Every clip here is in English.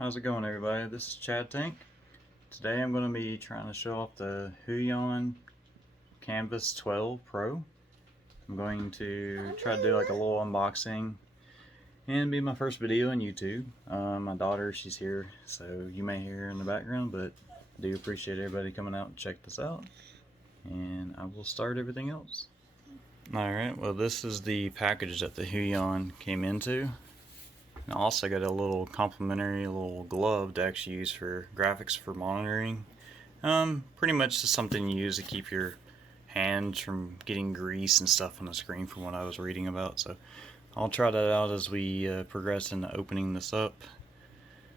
How's it going, everybody? This is Chad Tank. Today I'm going to be trying to show off the Huion Kamvas 12 Pro. I'm going to try to do like a little unboxing and be my first video on YouTube. My daughter, she's here, so you may hear her in the background, but I do appreciate everybody coming out and check this out. And I will start everything else. Alright, well this is the package that the Huion came into. And I also got a little complimentary little glove to actually use for graphics for monitoring. Pretty much just something you use to keep your hands from getting grease and stuff on the screen from what I was reading about. So I'll try that out as we progress into opening this up.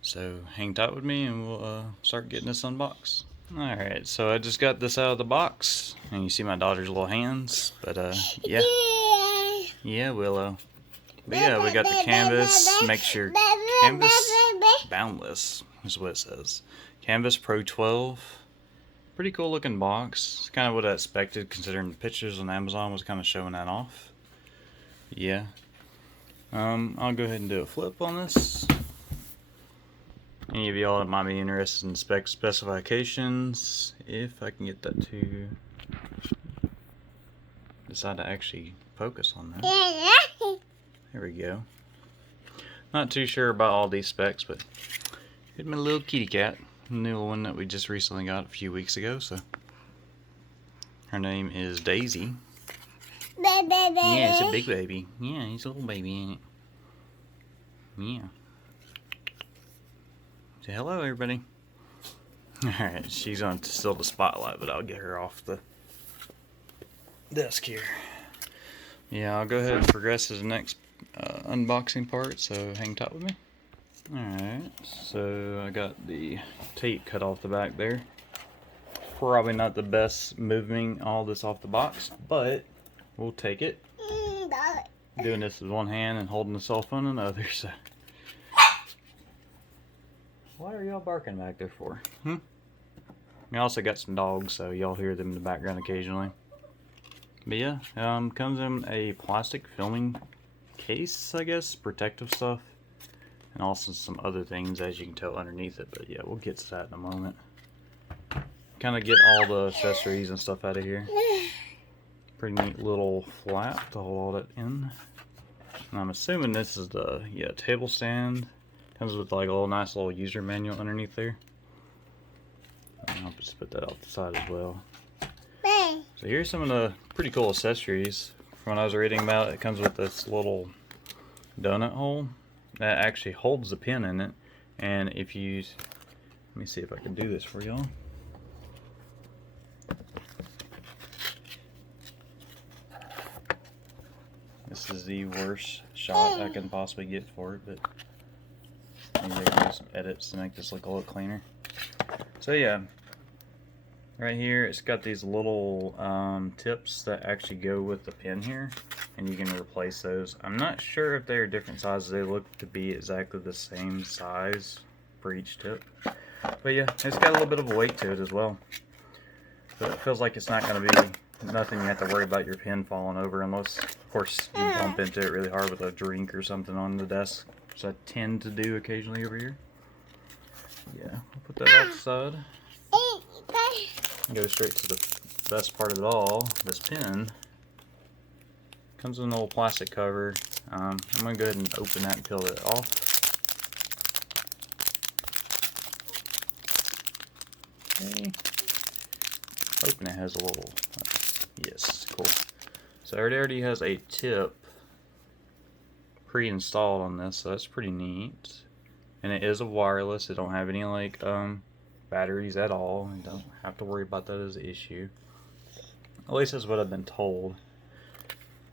So hang tight with me and we'll start getting this unboxed. Alright, so I just got this out of the box. And you see my daughter's little hands. But yeah, Willow. But yeah, we got the canvas, make sure canvas boundless is what it says. Kamvas Pro 12. Pretty cool looking box. It's kind of what I expected considering the pictures on Amazon was kind of showing that off. Yeah. I'll go ahead and do a flip on this. Any of y'all that might be interested in specifications, if I can get that to decide to actually focus on that. There we go. Not too sure about all these specs, but it's my little kitty cat, the new one that we just recently got a few weeks ago. So her name is Daisy. Yeah, it's a big baby. Yeah, he's a little baby, ain't it? Yeah. Say hello, everybody. Alright, she's on still the spotlight, but I'll get her off the desk here. Yeah, I'll go ahead and progress to the next unboxing part, so hang tight with me. Alright, so I got the tape cut off the back there. Probably not the best moving all this off the box, but we'll take it. Doing this with one hand and holding the cell phone in the other, so. What are y'all barking back there for? We also got some dogs, so y'all hear them in the background occasionally. But yeah, comes in a plastic filming case, I guess, protective stuff, and also some other things as you can tell underneath it. But yeah, we'll get to that in a moment. Kind of get all the accessories and stuff out of here. Pretty neat little flap to hold all that in. And I'm assuming this is the table stand. Comes with like a little nice little user manual underneath there. I'll just put that off the side as well. So here's some of the pretty cool accessories. From what I was reading about, it comes with this little donut hole that actually holds the pin in it. And if you, let me see if I can do this for y'all. This is the worst shot I can possibly get for it, but maybe I can do some edits to make this look a little cleaner. So yeah. Right here, it's got these little tips that actually go with the pin here, and you can replace those. I'm not sure if they're different sizes. They look to be exactly the same size for each tip. But yeah, it's got a little bit of a weight to it as well. But it feels like it's not going to be nothing you have to worry about your pin falling over unless, of course, you bump into it really hard with a drink or something on the desk, which I tend to do occasionally over here. Yeah, I'll put that outside. Go straight to the best part of it all, this pin. Comes with an old plastic cover. I'm going to go ahead and open that and peel it off. Okay. Hoping it has a little, yes, cool. So it already has a tip pre-installed on this, so that's pretty neat. And it is a wireless. It don't have any like batteries at all. You don't have to worry about that as an issue. At least that's what I've been told.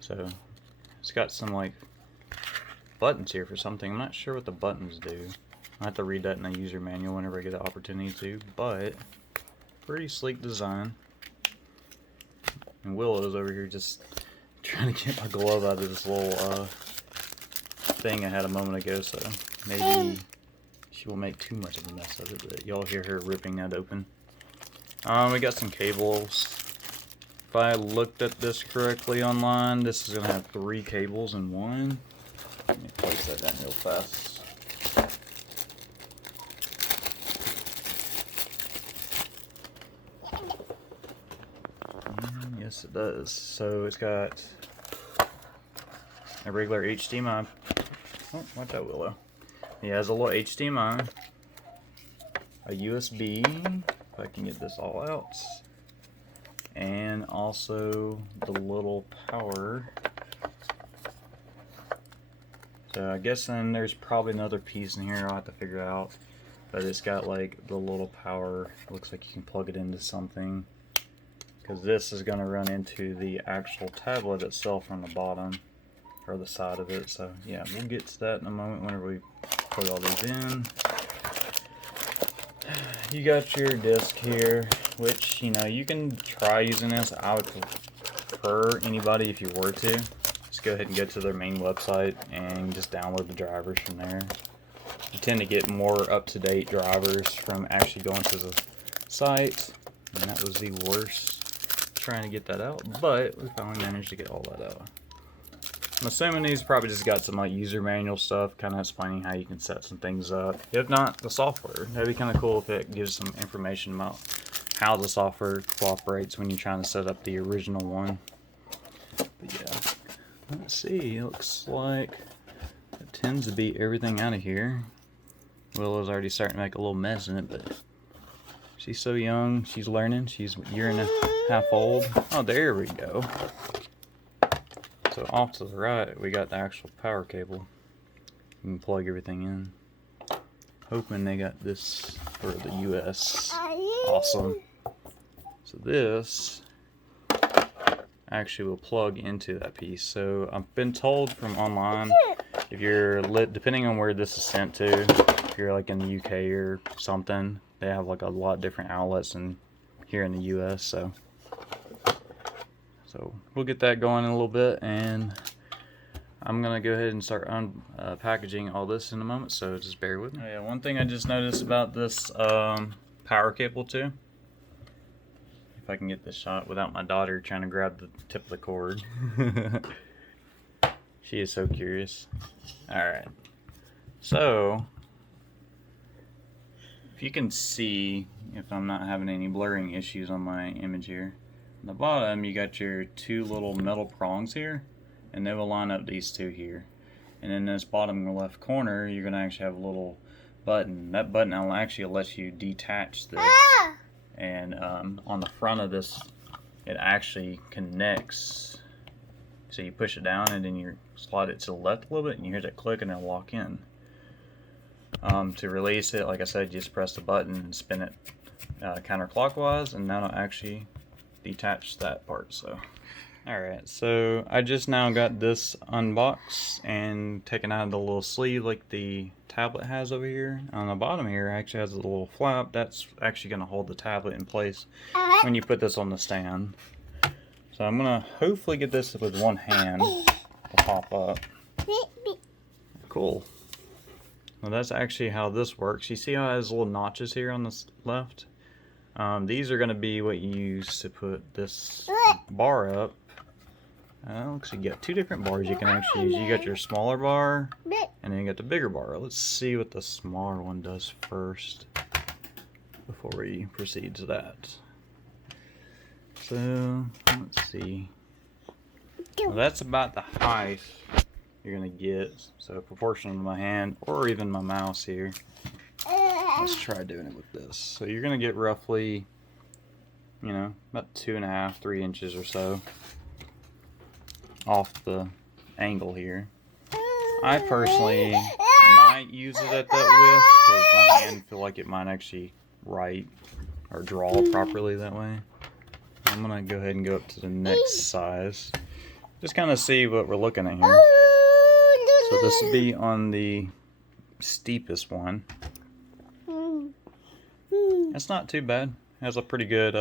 So it's got some like buttons here for something. I'm not sure what the buttons do. I'll have to read that in the user manual whenever I get the opportunity to, but pretty sleek design. And Willow's over here just trying to get my glove out of this little thing I had a moment ago, so maybe she won't make too much of a mess of it, but y'all hear her ripping that open. We got some cables. If I looked at this correctly online, this is going to have 3 cables in one. Let me place that down real fast. Yes, it does. So it's got a regular HDMI. Oh, watch out, Willow. It has a little HDMI, a USB, if I can get this all out, and also the little power. So I guess then there's probably another piece in here I'll have to figure out. But it's got like the little power. Looks like you can plug it into something. Because this is going to run into the actual tablet itself on the bottom. Or the side of it. So yeah, we'll get to that in a moment whenever we put all these in. You got your disc here. Which, you know, you can try using this. I would prefer anybody, if you were to, just go ahead and go to their main website and just download the drivers from there. You tend to get more up-to-date drivers from actually going to the site, and that was the worst trying to get that out, but we finally managed to get all that out. I'm assuming these probably just got some like user manual stuff, kind of explaining how you can set some things up. If not, the software. That'd be kind of cool if it gives some information about how the software cooperates when you're trying to set up the original one. But yeah, let's see. It looks like it tends to be everything out of here. Willow's already starting to make a little mess in it, but she's so young. She's learning. She's a year and a half old. Oh, there we go. So off to the right, we got the actual power cable. You can plug everything in. Hoping they got this for the US. Awesome. So this actually will plug into that piece. So I've been told from online, if you're depending on where this is sent to, if you're like in the UK or something, they have like a lot of different outlets here in the US. So we'll get that going in a little bit, and I'm gonna go ahead and start packaging all this in a moment. So just bear with me. Oh, yeah, one thing I just noticed about this power cable too. If I can get this shot without my daughter trying to grab the tip of the cord. She is so curious. Alright. So, if you can see, if I'm not having any blurring issues on my image here, on the bottom you got your two little metal prongs here, and they will line up these two here. And in this bottom left corner, you're going to actually have a little button. That button will actually let you detach this. And on the front of this, it actually connects. So you push it down and then you slide it to the left a little bit and you hear that click and it'll lock in. To release it, like I said, you just press the button and spin it counterclockwise, and that'll actually detach that part. So, alright, so I just now got this unboxed and taken out of the little sleeve like the tablet has over here. On the bottom here actually has a little flap that's actually going to hold the tablet in place when you put this on the stand. So I'm going to hopefully get this with one hand to pop up. Cool. Well, that's actually how this works. You see how it has little notches here on the left? These are going to be what you use to put this bar up. Looks like you got two different bars you can actually use. You got your smaller bar, and then you got the bigger bar. Let's see what the smaller one does first before we proceed to that. So, let's see. Well, that's about the height you're going to get. So, proportional to my hand, or even my mouse here. Let's try doing it with this. So, you're going to get roughly, you know, about 2.5, 3 inches or so off the angle here. I personally might use it at that width because my hand feel like it might actually write or draw properly that way. I'm gonna go ahead and go up to the next size. Just kind of see what we're looking at here. So this would be on the steepest one. It's not too bad. It has a pretty good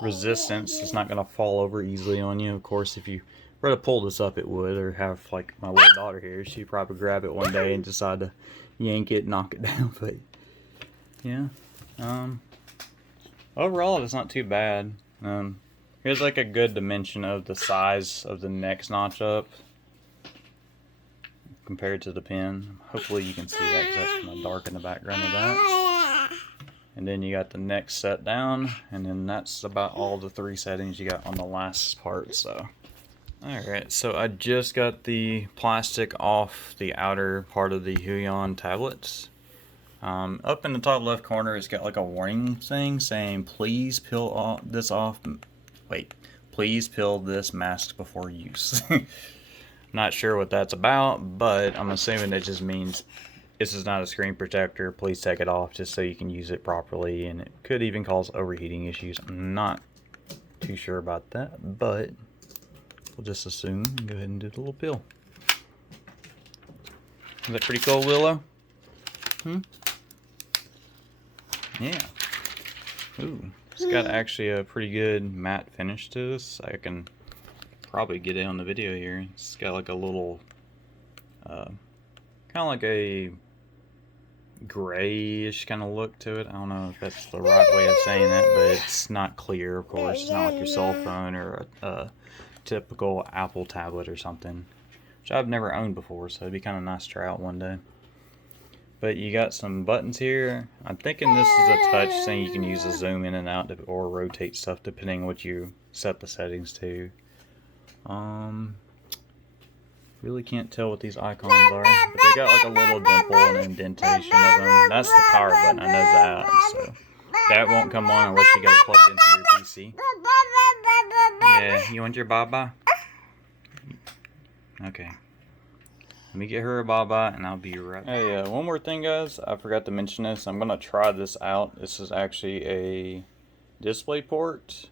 resistance. It's not going to fall over easily on you. Of course, if you were to pull this up, it would, or have like my little daughter here, she'd probably grab it one day and decide to yank it, knock it down. But yeah, overall it's not too bad. Here's like a good dimension of the size of the next notch up compared to the pin. Hopefully you can see that because that's kind of dark in the background of that. And then you got the next set down, and then that's about all the 3 settings you got on the last part. So alright, so I just got the plastic off the outer part of the Huion tablets. Up in the top left corner, it's got like a warning thing saying, please peel this off. Wait, please peel this mask before use. Not sure what that's about, but I'm assuming it just means this is not a screen protector. Please take it off just so you can use it properly, and it could even cause overheating issues. I'm not too sure about that, but we'll just assume and go ahead and do the little peel. Is that pretty cool, Willow? Yeah. Ooh, it's got actually a pretty good matte finish to this. I can probably get it on the video here. It's got like a little, kind of like a grayish kind of look to it. I don't know if that's the right way of saying that, but it's not clear, of course. It's not like your cell phone or a typical Apple tablet or something, which I've never owned before, so it'd be kind of nice to try out one day. But you got some buttons here. I'm thinking this is a touch thing. You can use a zoom in and out or rotate stuff depending on what you set the settings to. Really can't tell what these icons are, but they got like a little dimple and indentation of them. That's the power button, I know that. So that won't come on unless you got it plugged into your PC. Yeah, you want your baba? Okay. Let me get her a baba and I'll be right back. Hey, one more thing, guys. I forgot to mention this. I'm going to try this out. This is actually a display port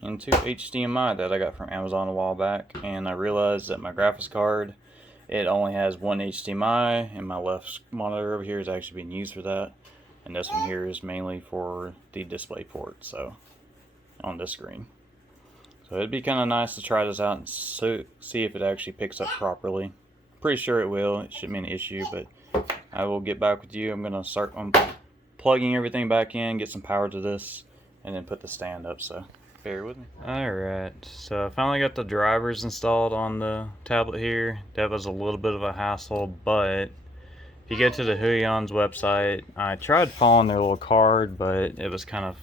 into HDMI that I got from Amazon a while back, and I realized that my graphics card, it only has one HDMI, and my left monitor over here is actually being used for that, and this one here is mainly for the display port, so on this screen. So it'd be kind of nice to try this out and see if it actually picks up properly. Pretty sure it will. It shouldn't be an issue, but I will get back with you. I'm going to start plugging everything back in, get some power to this, and then put the stand up, so bear with me. Alright, so I finally got the drivers installed on the tablet here. That was a little bit of a hassle, but if you get to the Huion's website, I tried following their little card, but it was kind of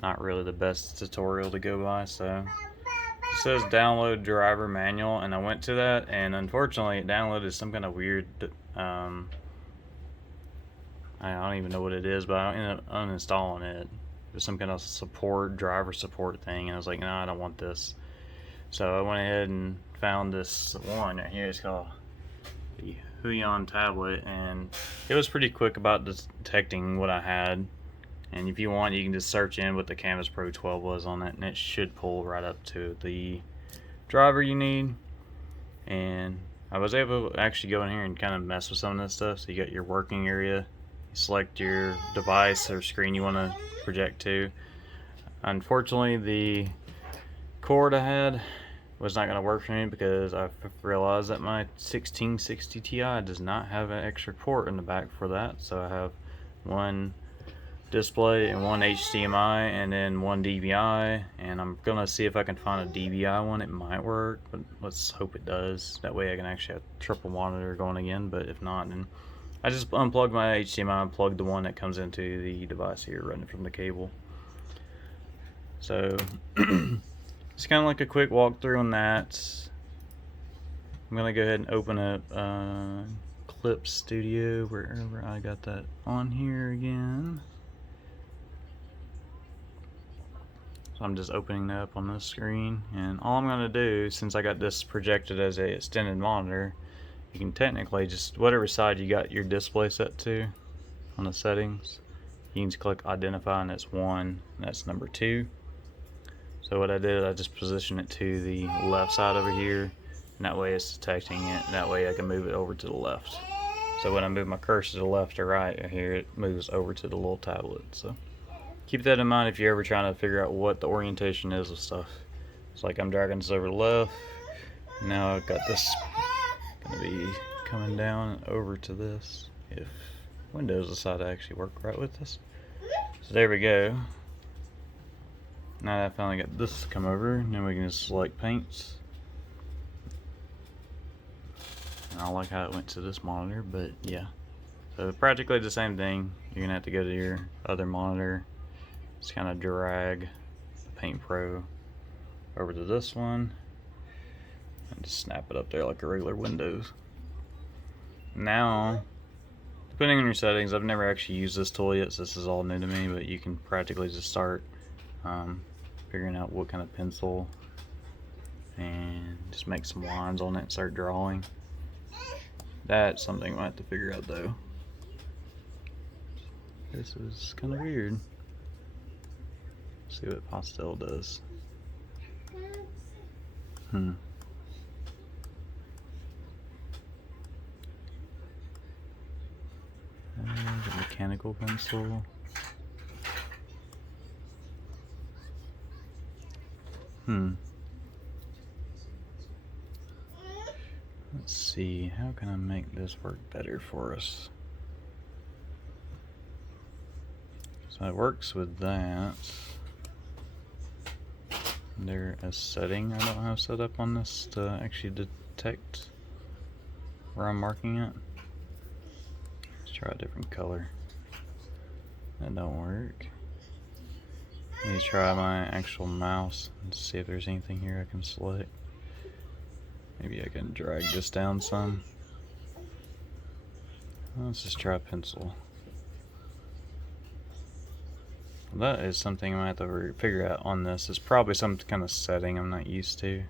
not really the best tutorial to go by. So it says download driver manual, and I went to that, and unfortunately it downloaded some kind of weird I don't even know what it is, but I ended up uninstalling it. Some kind of driver support thing, and I was like, no, I don't want this. So I went ahead and found this one right here. It's called the Huion tablet, and it was pretty quick about detecting what I had. And if you want, you can just search in what the Kamvas Pro 12 was on it, and it should pull right up to the driver you need. And I was able to actually go in here and kind of mess with some of this stuff. So you got your working area, you select your device or screen you want to project to. Unfortunately, the cord I had was not going to work for me because I realized that my 1660 Ti does not have an extra port in the back for that. So I have one display and one HDMI and then one DVI, and I'm gonna see if I can find a DVI one. It might work, but let's hope it does. That way I can actually have triple monitor going again, but if not, then I just unplugged my HDMI and plugged the one that comes into the device here running from the cable. So it's kind of like a quick walkthrough on that. I'm gonna go ahead and open up Clip Studio, wherever I got that on here again. So I'm just opening that up on this screen, and all I'm going to do, since I got this projected as a extended monitor, you can technically just, whatever side you got your display set to on the settings, you can just click identify, and that's 1, and that's number 2. So what I did, I just positioned it to the left side over here, and that way it's detecting it, and that way I can move it over to the left. So when I move my cursor to the left or right here, it moves over to the little tablet. So keep that in mind if you're ever trying to figure out what the orientation is of stuff. It's like I'm dragging this over to the left. Now I've got this going to be coming down and over to this, if Windows decide to actually work right with this. So there we go. Now that I finally got this to come over, then we can just select paints. And I like how it went to this monitor, but yeah. So practically the same thing. You're gonna have to go to your other monitor, just kind of drag the Paint Pro over to this one and just snap it up there like a regular Windows. Now, depending on your settings, I've never actually used this tool yet, so this is all new to me, but you can practically just start figuring out what kind of pencil and just make some lines on it and start drawing. That's something we'll have to figure out though. This is kind of weird. Let's see what pastel does. The mechanical pencil. Let's see, how can I make this work better for us? So it works with that. There a setting I don't have set up on this to actually detect where I'm marking it. Let's try a different color. That don't work. Let me try my actual mouse and see if there's anything here I can select. Maybe I can drag this down some. Let's just try pencil. That is something I might have to figure out on this. It's probably some kind of setting I'm not used to.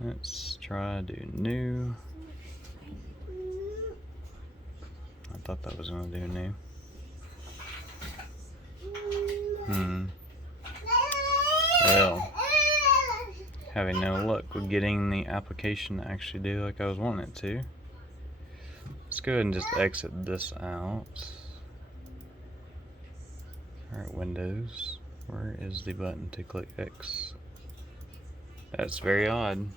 Let's try do new. I thought that was going to do new. Well, having no luck with getting the application to actually do like I was wanting it to. Let's go ahead and just exit this out. Alright, Windows. Where is the button to click X? That's very odd.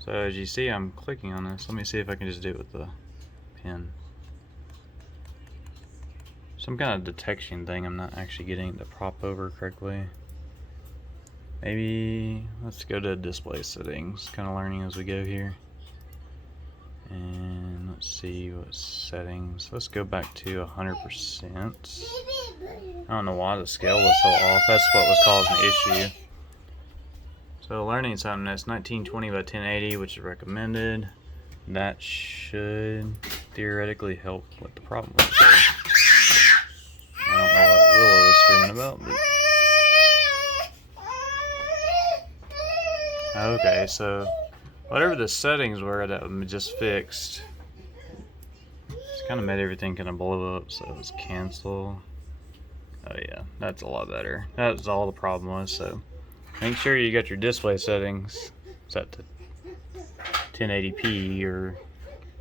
So as you see, I'm clicking on this. Let me see if I can just do it with the pen. Some kind of detection thing I'm not actually getting to prop over correctly. Maybe let's go to display settings, kind of learning as we go here. And let's see what settings. Let's go back to 100%. I don't know why the scale was so off. That's what was causing the issue. So learning something that's 1920 by 1080, which is recommended. That should theoretically help with the problem. I don't know what Willow was screaming about, but okay, so whatever the settings were that we just fixed, it's kind of made everything kind of blow up. So let's cancel. Oh yeah, that's a lot better. That's all the problem was. So make sure you got your display settings set to 1080p or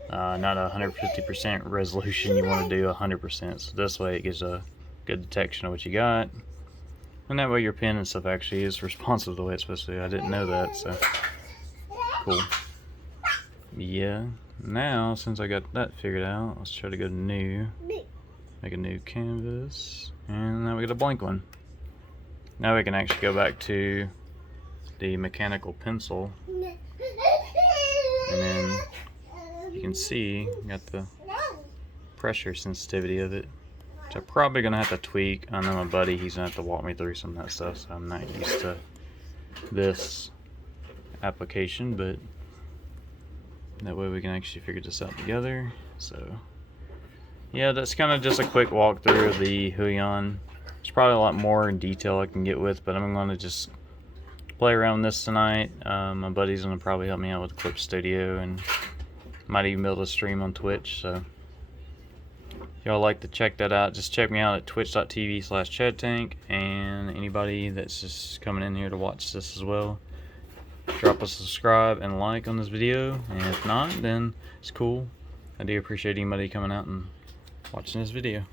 not 150% resolution. You want to do 100%. So this way it gives a good detection of what you got, and that way your pen and stuff actually is responsive the way it's supposed to. I didn't know that, so cool. Yeah, now since I got that figured out, let's try to go to new, make a new canvas, and now we got a blank one. Now we can actually go back to the mechanical pencil, and then you can see you got the pressure sensitivity of it, which I'm probably gonna have to tweak. I know my buddy, he's gonna have to walk me through some of that stuff, so I'm not used to this application, but that way we can actually figure this out together. So yeah, that's kind of just a quick walkthrough of the Huion. There's probably a lot more in detail I can get with, but I'm going to just play around with this tonight. My buddy's going to probably help me out with Clip Studio, and might even be able to stream on Twitch. So if y'all like to check that out, just check me out at twitch.tv/ChadTank, and anybody that's just coming in here to watch this as well, drop a subscribe and like on this video, and if not, then it's cool. I do appreciate anybody coming out and watching this video.